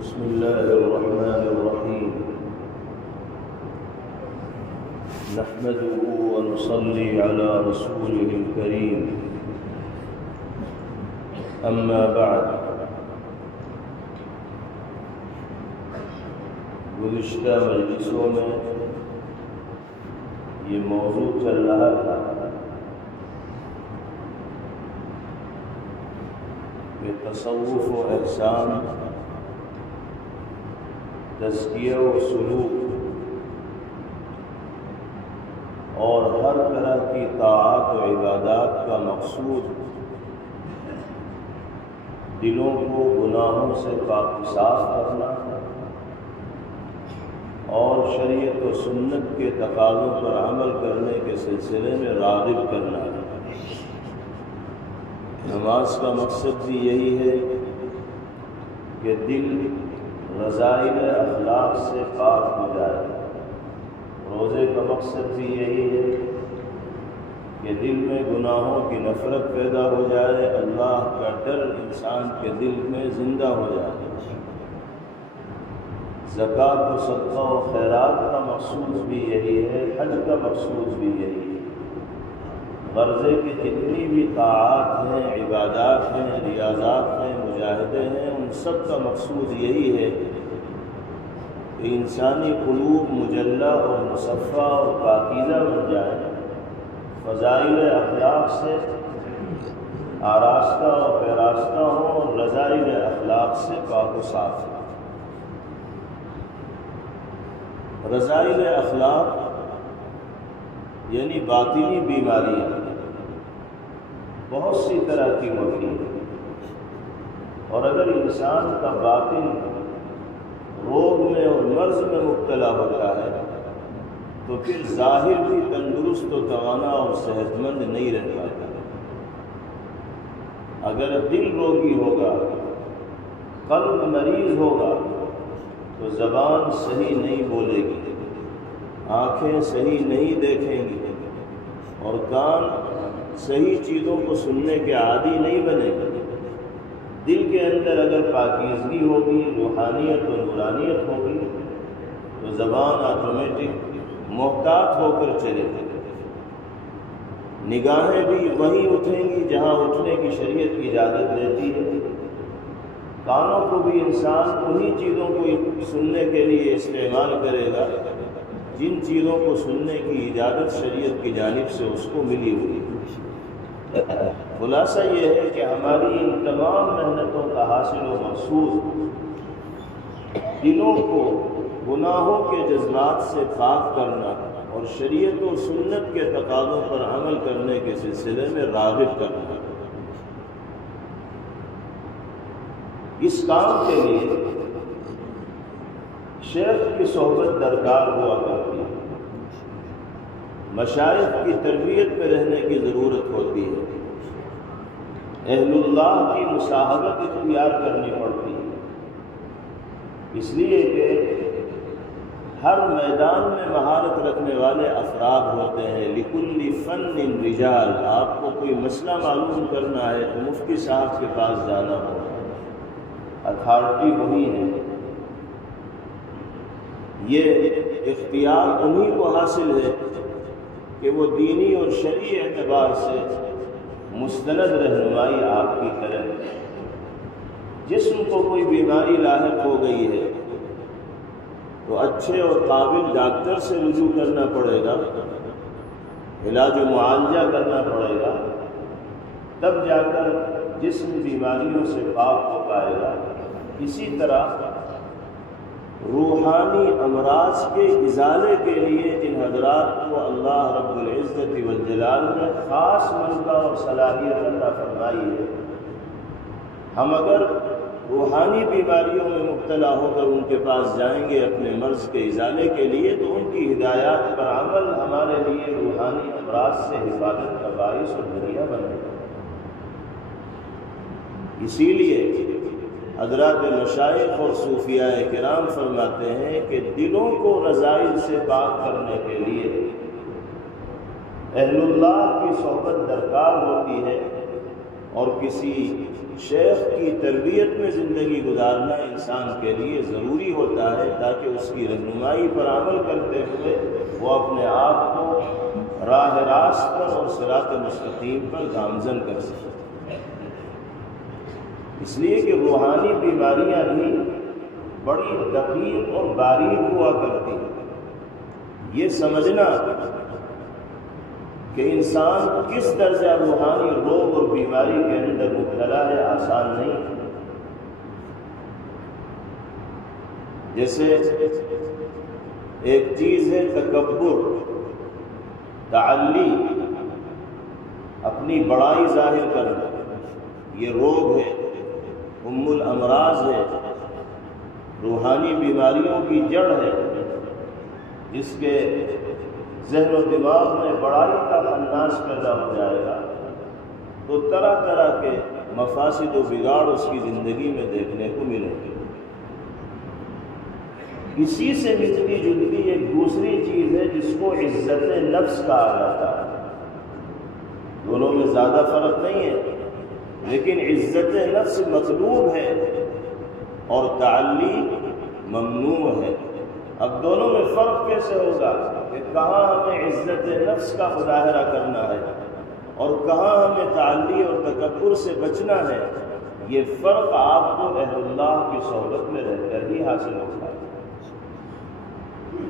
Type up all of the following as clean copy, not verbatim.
بسم الله الرحمن الرحيم. نحمده ونصلي على رسوله الكريم. أما بعد، گزشتہ مجلسوں میں یہ موضوع چل رہا تھا کہ تصوف و احسان، تزکیہ و سلوک اور ہر طرح کی طاعات و عبادات کا مقصود دلوں کو گناہوں سے پاک صاف کرنا اور شریعت و سنت کے تقاضوں پر عمل کرنے کے سلسلے میں راغب کرنا ہے۔ نماز کا مقصد بھی یہی ہے کہ دل رذائل اخلاق سے پاک ہو جائے۔ روزے کا مقصد بھی یہی ہے کہ دل میں گناہوں کی نفرت پیدا ہو جائے، اللہ کا ڈر انسان کے دل میں زندہ ہو جائے۔ زکوٰۃ و صدقہ و خیرات کا مقصود بھی یہی ہے، حج کا مقصود بھی یہی ہے۔ غرضے کی جتنی بھی طاعات ہیں، عبادات ہیں، ریاضات ہیں، مجاہدے ہیں، ان سب کا مقصود یہی ہے کہ انسانی قلوب مجلہ اور مصفہ اور پاکیزہ بن جائیں، فضائل اخلاق سے آراستہ اور پیراستہ ہوں اور رذائل اخلاق سے پاک و صاف ہوں۔ رذائل اخلاق یعنی باطنی بیماریاں بہت سی طرح کی ہوتی ہیں، اور اگر انسان کا باطن روگ میں اور مرض میں مبتلا ہوتا ہے تو پھر ظاہر بھی تندرست و توانا اور صحت مند نہیں رہ پاتا۔ اگر دل روگی ہوگا، قلب مریض ہوگا تو زبان صحیح نہیں بولے گی، آنکھیں صحیح نہیں دیکھیں گی اور کان صحیح چیزوں کو سننے کے عادی نہیں بنے گا۔ دل کے اندر اگر پاکیزگی ہوگی، روحانیت و نورانیت ہوگی تو زبان آٹومیٹک محتاط ہو کر چلے گی۔ نگاہیں بھی وہیں اٹھیں گی جہاں اٹھنے کی شریعت کی اجازت دیتی ہے۔ کانوں کو بھی انسان انہی چیزوں کو سننے کے لیے استعمال کرے گا جن چیزوں کو سننے کی اجازت شریعت کی جانب سے اس کو ملی ہوئی ہے۔ خلاصہ یہ ہے کہ ہماری ان تمام محنتوں کا حاصل و مقصود دلوں کو گناہوں کے جذبات سے پاک کرنا اور شریعت و سنت کے تقاضوں پر عمل کرنے کے سلسلے میں راغب کرنا۔ اس کام کے لیے شیخ کی صحبت درکار ہوا کرتی ہے، مشائخ کی تربیت میں رہنے کی ضرورت ہوتی ہے، اہل اللہ کی مصاحبت اختیار کرنی پڑتی ہے، اس لیے کہ ہر میدان میں مہارت رکھنے والے افراد ہوتے ہیں۔ لکل فن رجال، آپ کو کوئی مسئلہ معلوم کرنا ہے تو مفتی صاحب کے پاس جانا ہوگا، اتھارٹی وہی ہے۔ یہ اختیار انہی کو حاصل ہے کہ وہ دینی اور شرعی اعتبار سے مستند رہنمائی آپ کی کریں۔ جسم کو کوئی بیماری لاحق ہو گئی ہے تو اچھے اور قابل ڈاکٹر سے رجوع کرنا پڑے گا، علاج و معالجہ کرنا پڑے گا، تب جا کر جسم بیماریوں سے پاک ہو پائے گا۔ اسی طرح روحانی امراض کے ازالے کے لیے جن حضرات کو اللہ رب العزت والجلال نے خاص منقبہ اور صلاحیت عطا فرمائی ہے، ہم اگر روحانی بیماریوں میں مبتلا ہو کر ان کے پاس جائیں گے اپنے مرض کے ازالے کے لیے تو ان کی ہدایات پر عمل ہمارے لیے روحانی امراض سے حفاظت کا باعث اور ذریعہ بنے گا۔ اسی لیے حضرات مشائخ اور صوفیاء کرام فرماتے ہیں کہ دلوں کو رذائل سے پاک کرنے کے لیے اہل اللہ کی صحبت درکار ہوتی ہے، اور کسی شیخ کی تربیت میں زندگی گزارنا انسان کے لیے ضروری ہوتا ہے، تاکہ اس کی رہنمائی پر عمل کرتے ہوئے وہ اپنے آپ کو راہ راست پر اور صراط مستقیم پر گامزن کر سکے۔ اس لیے کہ روحانی بیماریاں بھی بڑی دقیق اور باریک ہوا کرتی ہیں۔ یہ سمجھنا کہ انسان کس درجہ روحانی روگ اور بیماری کے اندر مبتلا ہے آسان نہیں۔ جیسے ایک چیز ہے تکبر، تعلی، اپنی بڑائی ظاہر کرنا، یہ روگ ہے، ام الامراض ہے، روحانی بیماریوں کی جڑ ہے، جس کے ذہن و دماغ میں بڑائی کا خناس پیدا ہو جائے گا تو طرح طرح کے مفاسد و بگاڑ اس کی زندگی میں دیکھنے کو ملیں گے۔ اسی سے ملتی جلتی ایک دوسری چیز ہے جس کو عزت نفس کہا جاتا ہے۔ دونوں میں زیادہ فرق نہیں ہے، لیکن عزت نفس مطلوب ہے اور تعلی ممنوع ہے۔ اب دونوں میں فرق کیسے ہوگا کہ کہاں ہمیں عزت نفس کا مظاہرہ کرنا ہے اور کہاں ہمیں تعلی اور تکبر سے بچنا ہے؟ یہ فرق آپ کو اہل اللہ کی صحبت میں رہ کر ہی حاصل ہوگا۔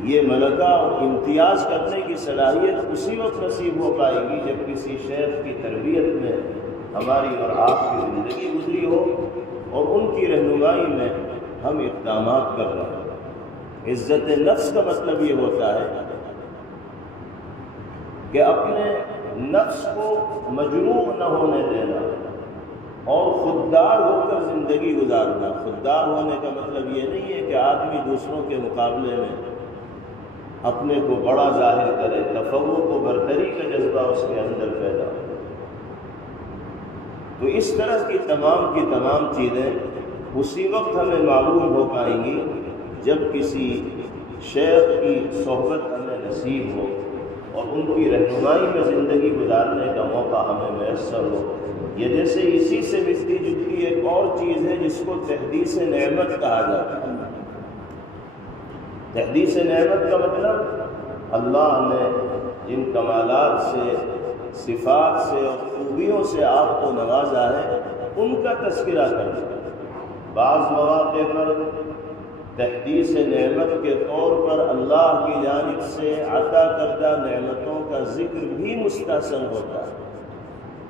یہ ملکہ اور امتیاز کرنے کی صلاحیت اسی وقت نصیب ہو پائے گی جب کسی شیخ کی تربیت میں ہماری اور آپ کی زندگی گزری ہو اور ان کی رہنمائی میں ہم اقدامات کر رہے ہیں۔ عزت نفس کا مطلب یہ ہوتا ہے کہ اپنے نفس کو مجروح نہ ہونے دینا اور خوددار ہو کر زندگی گزارنا۔ خوددار ہونے کا مطلب یہ نہیں ہے کہ آدمی دوسروں کے مقابلے میں اپنے کو بڑا ظاہر کرے، تفوق و برتری کا جذبہ اس کے اندر پیدا ہو۔ تو اس طرح کی تمام چیزیں اسی وقت ہمیں معلوم ہو پائیں گی جب کسی شیخ کی صحبت ہمیں نصیب ہو اور ان کی رہنمائی میں زندگی گزارنے کا موقع ہمیں میسر ہو۔ یہ جیسے اسی سے ملتی جلتی ایک اور چیز ہے جس کو تحدیث نعمت کہا جاتا ہے۔ تحدیث نعمت کا مطلب اللہ نے جن کمالات سے، صفات سے اور خوبیوں سے آپ کو نوازا ہے ان کا تذکرہ کرنا۔ بعض مواقع پر تحدیث نعمت کے طور پر اللہ کی جانب سے عطا کردہ نعمتوں کا ذکر بھی مستحسن ہوتا ہے،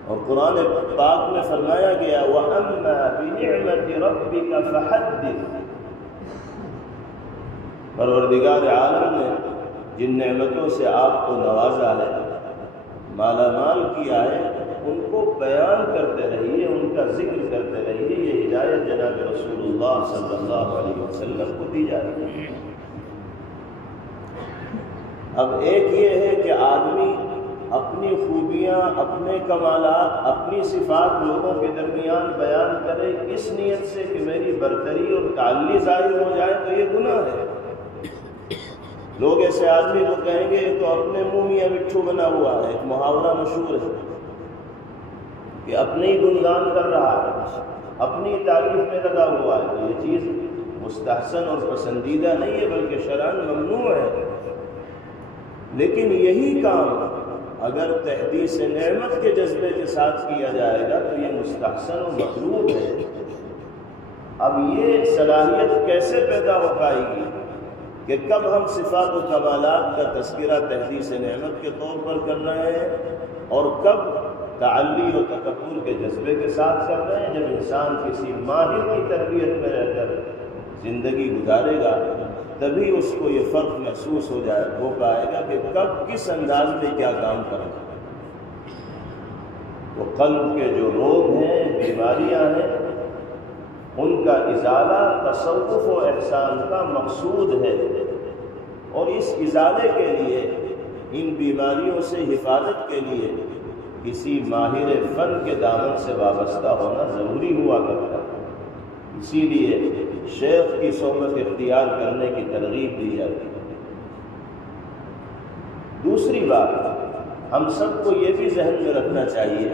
اور قرآن پاک میں فرمایا گیا وَأَمَّا بِنِعْمَةِ رَبِّكَ فَحَدِّثْ۔ پروردگار عالم نے جن نعمتوں سے آپ کو نوازا ہے، مالا مال کیا ہے، ان کو بیان کرتے رہیے، ان کا ذکر کرتے رہیے۔ یہ ہدایت جناب رسول اللہ صلی اللہ علیہ وسلم کو دی جاتی ہے۔ اب ایک یہ ہے کہ آدمی اپنی خوبیاں، اپنے کمالات، اپنی صفات لوگوں کے درمیان بیان کرے اس نیت سے کہ میری برتری اور تعلی ظاہر ہو جائے، تو یہ گناہ ہے۔ لوگ ایسے آدمی کو کہیں گے تو اپنے منہ میاں مٹھو بنا ہوا ہے، ایک محاورہ مشہور ہے کہ اپنے ہی گنگان کر رہا ہے، اپنی تعریف میں لگا ہوا ہے۔ تو یہ چیز مستحسن اور پسندیدہ نہیں ہے بلکہ شرعاً ممنوع ہے۔ لیکن یہی کام اگر تحدیث نعمت کے جذبے کے ساتھ کیا جائے گا تو یہ مستحسن و مطلوب ہے۔ اب یہ صلاحیت کیسے پیدا ہو پائے گی کہ کب ہم صفات و کمالات کا تذکرہ تحدیث نعمت کے طور پر کر رہے ہیں اور کب تعلی و تکبر کے جذبے کے ساتھ کر رہے ہیں؟ جب انسان کسی ماہر کی تربیت میں رہ کر زندگی گزارے گا تبھی اس کو یہ فرق محسوس ہو پائے گا کہ کب کس انداز میں کیا کام کرنا۔ تو قلب کے جو روگ ہیں، بیماریاں ہیں، ان کا ازالہ تصوف و احسان کا مقصود ہے، اور اس ازالے کے لیے، ان بیماریوں سے حفاظت کے لیے کسی ماہر فن کے دامن سے وابستہ ہونا ضروری ہوا کرتا ہے۔ اسی لیے شیخ کی صحبت اختیار کرنے کی ترغیب دی جاتی ہے۔ دوسری بات، ہم سب کو یہ بھی ذہن میں رکھنا چاہیے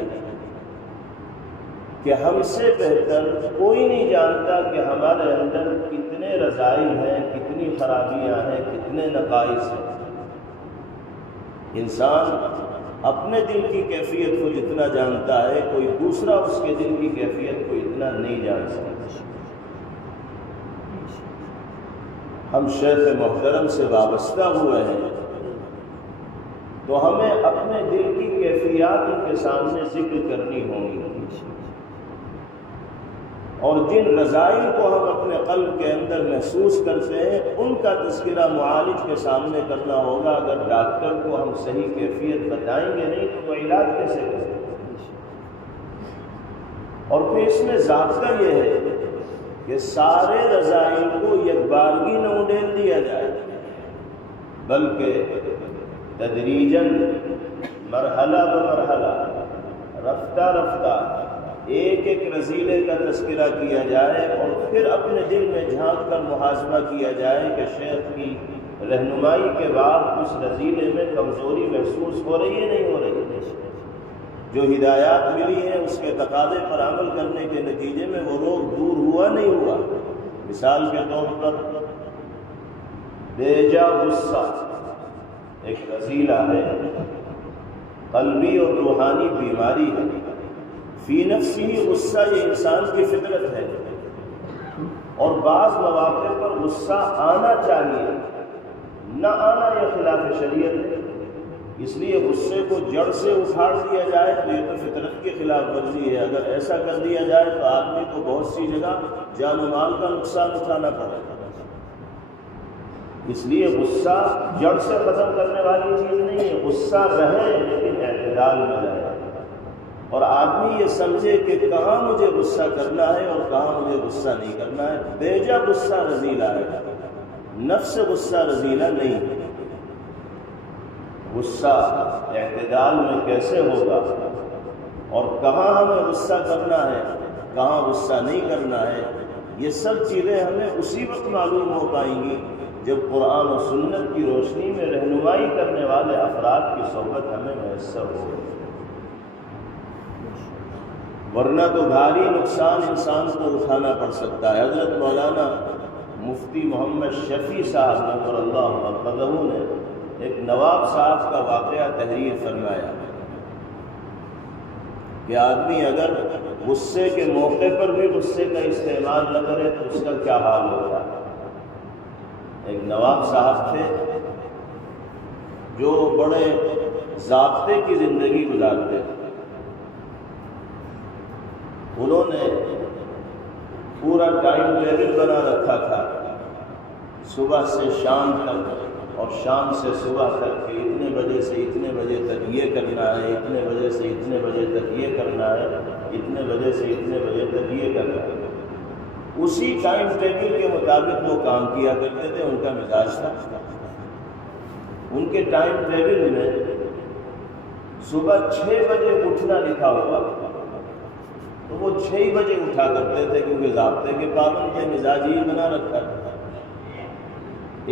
کہ ہم سے بہتر کوئی نہیں جانتا کہ ہمارے اندر کتنے رذائل ہیں، کتنی خرابیاں ہیں، کتنے نقائص ہیں۔ انسان اپنے دل کی کیفیت کو جتنا جانتا ہے، کوئی دوسرا اس کے دل کی کیفیت کو اتنا نہیں جان سکتا۔ ہم شیخ محترم سے وابستہ ہوئے ہیں تو ہمیں اپنے دل کی کیفیات ان کے سامنے ذکر کرنی ہوں گی، اور جن رذائل کو ہم اپنے قلب کے اندر محسوس کرتے ہیں ان کا تذکرہ معالج کے سامنے کرنا ہوگا۔ اگر ڈاکٹر کو ہم صحیح کیفیت بتائیں گے نہیں تو وہ علاج کیسے کریں گے؟ اور پھر اس میں ضابطہ یہ ہے کہ سارے رذائل کو یکبارگی نہ اڈیل دیا جائے، بلکہ تدریجاً، مرحلہ بمرحلہ، رفتہ رفتہ ایک ایک رذیلے کا تذکرہ کیا جائے، اور پھر اپنے دل میں جھانک کر محاسبہ کیا جائے کہ شیخ کی رہنمائی کے بعد اس رذیلے میں کمزوری محسوس ہو رہی ہے نہیں ہو رہی ہے۔ جو ہدایات ملی ہیں اس کے تقاضے پر عمل کرنے کے نتیجے میں وہ روگ دور ہوا نہیں ہوا۔ مثال کے طور پر بے جا غصہ ایک رذیلہ ہے، قلبی اور روحانی بیماری ہے۔ فی نفسی غصہ یہ انسان کی فطرت ہے، اور بعض مواقع پر غصہ آنا چاہیے، نہ آنا یہ خلاف شریعت ہے۔ اس لیے غصے کو جڑ سے اکھاڑ دیا جائے تو یہ تو فطرت کی خلاف ورزی ہے۔ اگر ایسا کر دیا جائے تو آدمی کو بہت سی جگہ جان و مال کا نقصان اٹھانا پڑے گا۔ اس لیے غصہ جڑ سے ختم کرنے والی چیز نہیں ہے، غصہ رہے لیکن اعتدال میں رہے، اور آدمی یہ سمجھے کہ کہاں مجھے غصہ کرنا ہے اور کہاں مجھے غصہ نہیں کرنا ہے۔ بیجا غصہ رذیلہ ہے، نفس غصہ رذیلہ نہیں ہے۔ غصہ اعتدال میں کیسے ہوگا، اور کہاں ہمیں غصہ کرنا ہے، کہاں غصہ نہیں کرنا ہے، یہ سب چیزیں ہمیں اسی وقت معلوم ہو پائیں گی جب قرآن و سنت کی روشنی میں رہنمائی کرنے والے افراد کی صحبت ہمیں میسر ہو۔ ورنہ تو بھاری نقصان انسان کو اٹھانا پڑ سکتا ہے۔ حضرت مولانا مفتی محمد شفیع صاحب نور اللہ مرقدہ نے ایک نواب صاحب کا واقعہ تحریر فرمایا کہ آدمی اگر غصے کے موقع پر بھی غصے کا استعمال نہ کرے تو اس کا کیا حال ہوتا ہے۔ ایک نواب صاحب تھے جو بڑے ضابطے کی زندگی گزارتے تھے۔ انہوں نے پورا ٹائم ٹیبل بنا رکھا تھا، صبح سے شام تک اور شام سے صبح تک، کہ اتنے بجے سے اتنے بجے تک یہ کرنا ہے، اتنے بجے سے اتنے بجے تک یہ کرنا ہے، اتنے بجے سے اتنے بجے تک یہ کرنا ہے۔ اسی ٹائم ٹیبل کے مطابق وہ کام کیا کرتے تھے، ان کا مزاج تھا۔ ان کے ٹائم ٹیبل میں صبح 6 بجے اٹھنا لکھا ہوا تھا، تو وہ 6 بجے اٹھا کرتے تھے کیونکہ ضابطے کے پابند تھے، مزاج ہی بنا رکھا تھا۔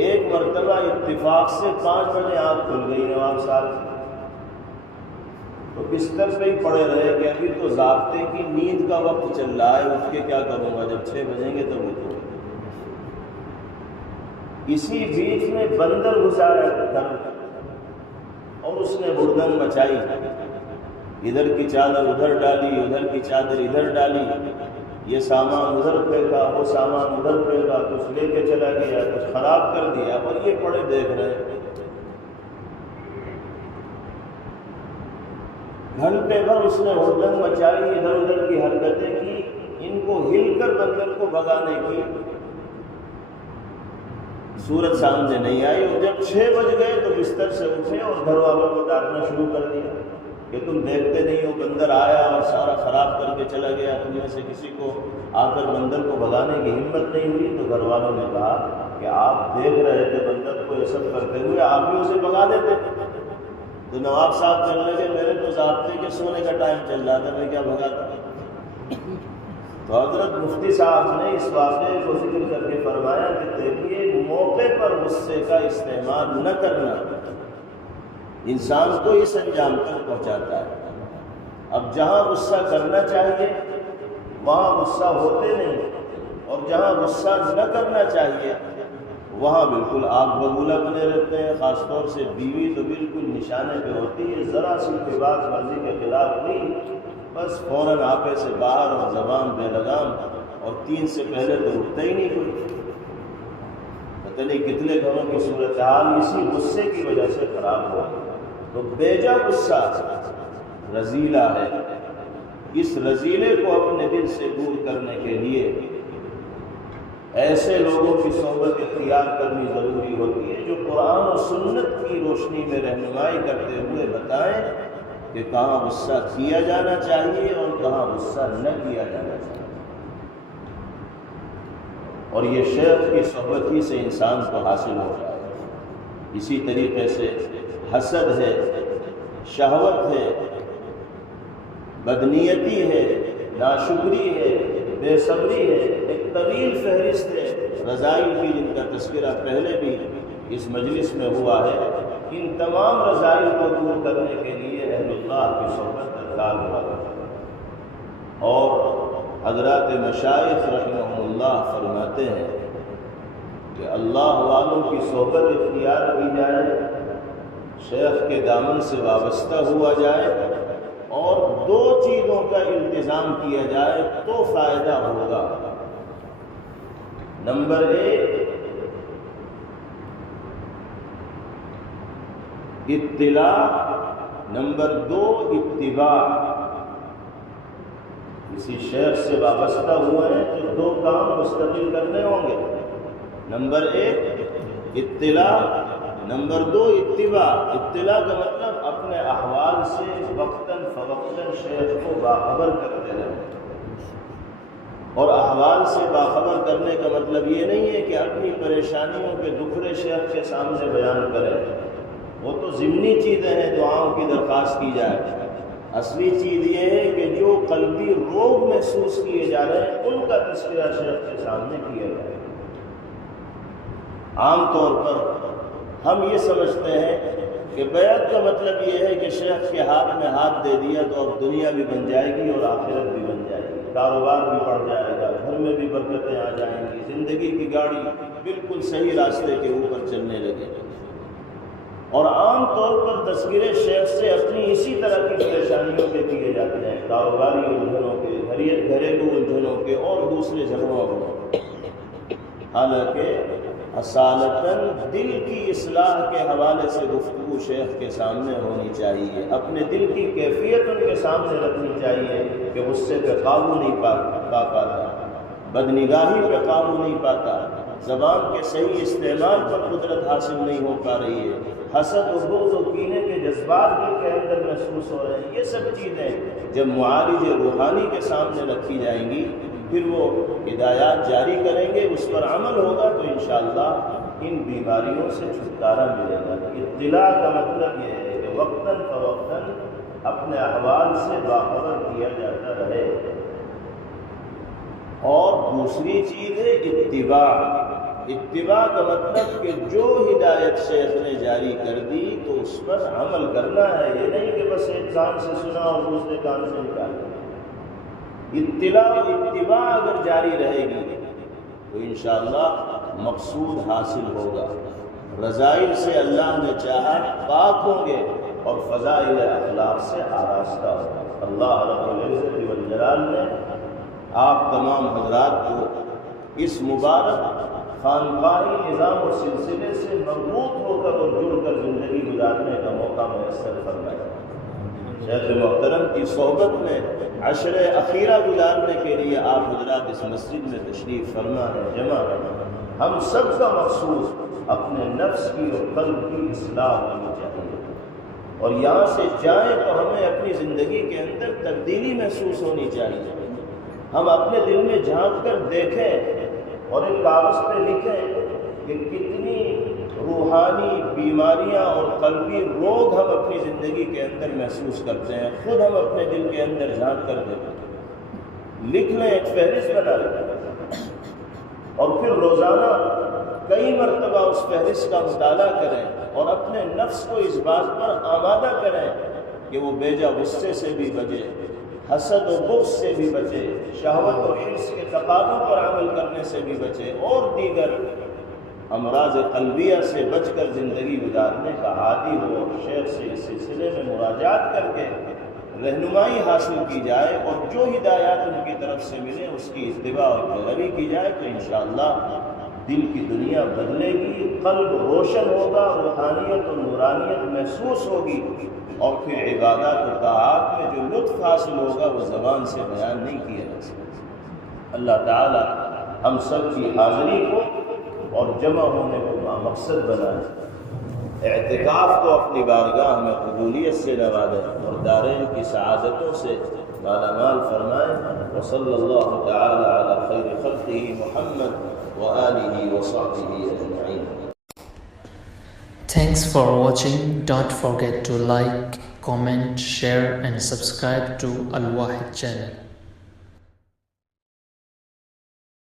ایک مرتبہ اتفاق سے 5 بجے آنکھ کھل گئی نواب صاحب، تو بستر پہ ہی پڑے رہے کہ ابھی تو ضابطے کی نیند کا وقت چل رہا ہے، اٹھ کے کیا کروں گا، جب 6 بجیں گے تو اٹھوں۔ اسی بیچ میں بندر گزارا گھر، اور اس نے ہڑدنگ مچائی، ادھر کی چادر ادھر ڈالی، ادھر کی چادر ادھر ڈالی، یہ سامان ادھر پھینکا، وہ سامان ادھر پھینکا، کچھ لے کے چلا گیا، کچھ خراب کر دیا، اور یہ پڑے دیکھ رہے۔ گھنٹے بھر اس نے ہڑدنگ مچائی، ادھر ادھر کی حرکتیں کی، ان کو ہل کر بندر کو بھگانے کی صورت سامنے نہیں آئی، اور جب 6 بج گئے تو بستر سے اٹھے اور گھر والوں کو ڈانٹنا شروع کر دیا کہ تم دیکھتے نہیں ہو، بندر آیا اور سارا خراب کر کے چلا گیا، تم میں سے کسی کو آ کر بندر کو بھگانے کی ہمت نہیں ہوئی۔ تو گھر والوں نے کہا کہ آپ دیکھ رہے تھے بندر کو یہ سب کرتے ہوئے، آپ بھی اسے بھگا دیتے۔ تو نواب صاحب کہنے لگے میرے تو ضابطے کے سونے کا ٹائم چل رہا تھا، میں کیا بھگاتا۔ تو حضرت مفتی صاحب نے اس واقعے کو ذکر کر کے فرمایا کہ دیکھیے، موقع پر غصے کا استعمال نہ کرنا انسان کو اس انجام تک پہنچاتا ہے۔ اب جہاں غصہ کرنا چاہیے وہاں غصہ ہوتے نہیں، اور جہاں غصہ نہ کرنا چاہیے وہاں بالکل آگ بگولا بنے رہتے ہیں۔ خاص طور سے بیوی تو بالکل نشانے پہ ہوتی ہے، ذرا سی کوئی بات مرضی کے خلاف ہوئی بس فوراً آپے سے باہر اور زبان بے لگام، اور 3 سے پہلے تو رکتا ہی نہیں کوئی۔ پتہ نہیں کتنے گھروں کی صورتحال اسی غصے کی وجہ سے خراب ہوا۔ تو بیجا غصہ رذیلہ ہے، اس رذیلے کو اپنے دل سے دور کرنے کے لیے ایسے لوگوں کی صحبت اختیار کرنی ضروری ہوتی ہے جو قرآن و سنت کی روشنی میں رہنمائی کرتے ہوئے بتائیں کہ کہاں غصہ کیا جانا چاہیے اور کہاں غصہ نہ کیا جانا چاہیے۔ اور یہ شیخ کی صحبت ہی سے انسان کو حاصل ہوتا ہے۔ اسی طریقے سے حسد ہے، شہوت ہے، بدنیتی ہے، ناشکری ہے، بے صبری ہے، ایک طویل فہرست ہے رذائل کی جن کا تذکرہ پہلے بھی اس مجلس میں ہوا ہے۔ ان تمام رذائل کو دور کرنے کے لیے اہل اللہ کی صحبت درکار ہوا کرتا ہے۔ اور حضرات مشائخ رحمہ اللہ فرماتے ہیں کہ اللہ والوں کی صحبت اختیار کی جائے، شیخ کے دامن سے وابستہ ہوا جائے اور 2 چیزوں کا التزام کیا جائے تو فائدہ ہوگا۔ نمبر 1 اطلاع، نمبر 2 اتباع۔ کسی شیخ سے وابستہ ہوئے ہیں تو 2 کام مستقل کرنے ہوں گے۔ نمبر 1 اطلاع، نمبر 2 اتباع۔ اطلاع کا مطلب اپنے احوال سے وقتاً فوقتاً شیخ کو باخبر کرتے رہے، اور احوال سے باخبر کرنے کا مطلب یہ نہیں ہے کہ اپنی پریشانیوں کے دکھڑے شیخ کے سامنے بیان کریں، وہ تو ضمنی چیزیں ہیں، دعاؤں کی درخواست کی جائے۔ اصلی چیز یہ ہے کہ جو قلبی روگ محسوس کیے جا رہے ہیں ان کا تذکرہ شیخ کے سامنے کیا جائے۔ عام طور پر ہم یہ سمجھتے ہیں کہ بیعت کا مطلب یہ ہے کہ شیخ کے ہاتھ میں ہاتھ دے دیا تو اب دنیا بھی بن جائے گی اور آخرت بھی بن جائے گی، کاروبار بھی بڑھ جائے گا، گھر میں بھی برکتیں آ جائیں گی، زندگی کی گاڑی بالکل صحیح راستے کے اوپر چلنے لگے گی۔ اور عام طور پر تذکرے شیخ سے اپنی اسی طرح کی پریشانیوں کے کیے جاتے ہیں، کاروباری الجھنوں کے، گھریلو الجھنوں کے اور دوسرے جھگڑوں کے۔ حالانکہ اصالتاً دل کی اصلاح کے حوالے سے گفتگو شیخ کے سامنے ہونی چاہیے، اپنے دل کی کیفیت ان کے سامنے رکھنی چاہیے کہ غصے پہ قابو نہیں پا پاتا، بدنگاہی پہ قابو نہیں پاتا، زبان کے صحیح استعمال پر قدرت حاصل نہیں ہو پا رہی ہے، حسد و بغض و کینے کے جذبات دل کے اندر محسوس ہو رہے ہیں۔ یہ سب چیزیں جب معالج روحانی کے سامنے رکھی جائیں گی پھر وہ ہدایات جاری کریں گے، اس پر عمل ہوگا تو انشاءاللہ ان بیماریوں سے چھٹکارا ملے گا۔ اطلاع کا مطلب یہ ہے کہ وقتاً فوقتاً اپنے احوال سے باخبر کیا جاتا رہے۔ اور دوسری چیز ہے اتباع۔ اتباع کا مطلب کہ جو ہدایت شیخ نے جاری کر دی تو اس پر عمل کرنا ہے، یہ نہیں کہ بس ایک کان سے سنا اور دوسرے کان سے نکالا۔ اطلاع و اتباع اگر جاری رہے گی تو انشاءاللہ مقصود حاصل ہوگا، رذائل سے اللہ نے چاہا پاک ہوں گے اور فضائل اخلاق سے آراستہ ہوگا۔ اللہ رب العزت والجلال نے آپ تمام حضرات کو اس مبارک خانقاہی نظام اور سلسلے سے مربوط ہو کر اور جڑ کر زندگی گزارنے کا موقع میسر فرمایا۔ شیخ محترم کی صحبت میں عشر اخیرہ گزارنے کے لیے آپ حضرات اس مسجد میں تشریف فرما ہے، جمع ہے۔ ہم سب کا مقصود اپنے نفس کی اور قلب کی اصلاح ہونی چاہیے، اور یہاں سے جائیں تو ہمیں اپنی زندگی کے اندر تبدیلی محسوس ہونی چاہیے۔ ہم اپنے دل میں جھانک کر دیکھیں اور ایک کاغذ پہ لکھیں کہ کتنی روحانی بیماریاں اور قلبی روگ ہم اپنی زندگی کے اندر محسوس کرتے ہیں۔ خود ہم اپنے دل کے اندر جھانک کر دیکھیں، لکھ لیں، ایک فہرست بنا لیں، اور پھر روزانہ کئی مرتبہ اس فہرست کا مطالعہ کریں اور اپنے نفس کو اس بات پر آمادہ کریں کہ وہ بیجا غصے سے بھی بچے، حسد و بغض سے بھی بچے، شہوت و حرص کے تقاضوں پر عمل کرنے سے بھی بچے، اور دیگر امراض قلبیہ سے بچ کر زندگی گزارنے کا عادی ہو، اور شیخ سے اس سلسلے میں مراجعات کر کے رہنمائی حاصل کی جائے، اور جو ہدایات ان کی طرف سے ملے اس کی اتباع اور پیروی کی جائے، تو انشاءاللہ دل کی دنیا بدلے گی، قلب روشن ہوگا، روحانیت و نورانیت محسوس ہوگی، اور پھر عبادات و طاعات میں جو لطف حاصل ہوگا وہ زبان سے بیان نہیں کیا جا سکتا۔ اللہ تعالی ہم سب کی حاضری کو اور جمع ہونے کو مقصد بنائے، اعتکاف کو اپنی بارگاہ میں قبولیت سے نوازے، اور دارین کی سعادتوں سے مالا مال فرمائے۔ وصلی اللہ تعالی علی خیر خلقہ محمد وآلہ وصحبہ اجمعین۔ Thanks for watching. Don't forget to like, comment, share and subscribe to Al Wahid channel.